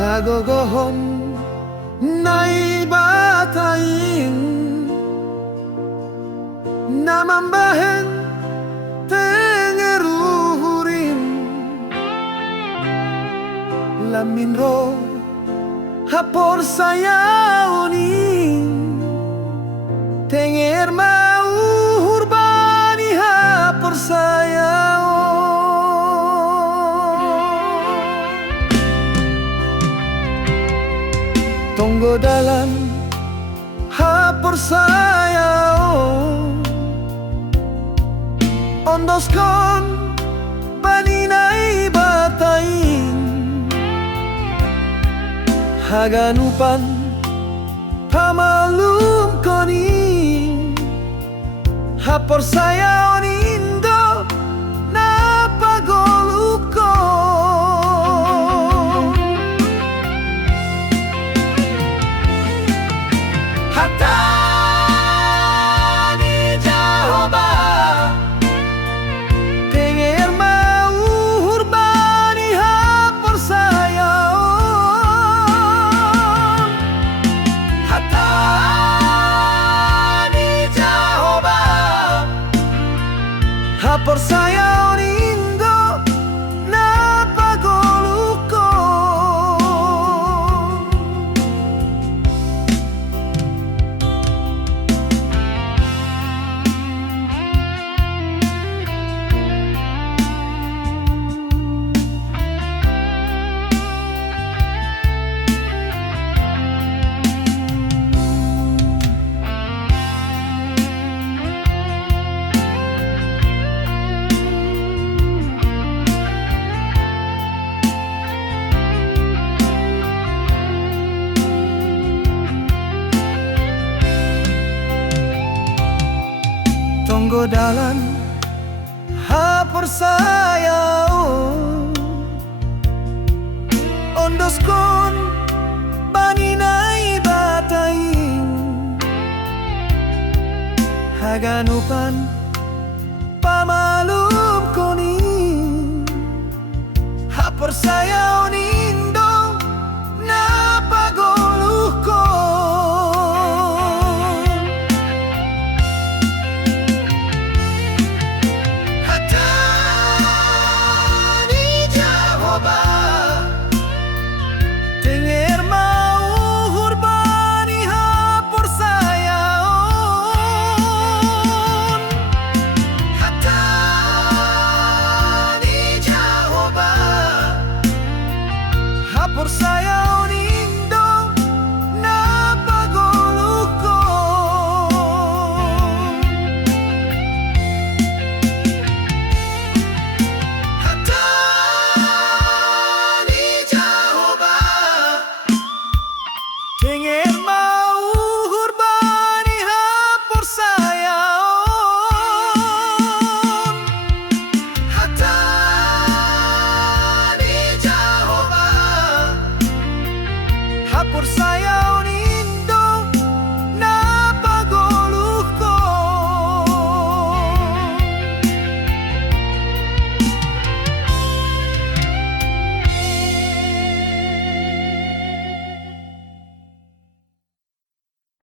Agogohon naibatain namambahen tengeruhurin laminro hapor sayaonin tenger mau hurbani hapor sayao tonggo dalam hapor sayao ondoskon baninai batain haganupan pamalum konin hapor sayao nindo napagoluko hatani jahoba tenger mau hurbani hapor sayao hatani jahoba hapor sayao nindo napagoluko tonggo dalan hapor sayao ondoskon baninai batain haganupan pamalum konin hapor sayao nindo napagoluko tenger mau hurbani hapor sayaon hatani jahoba hapor saya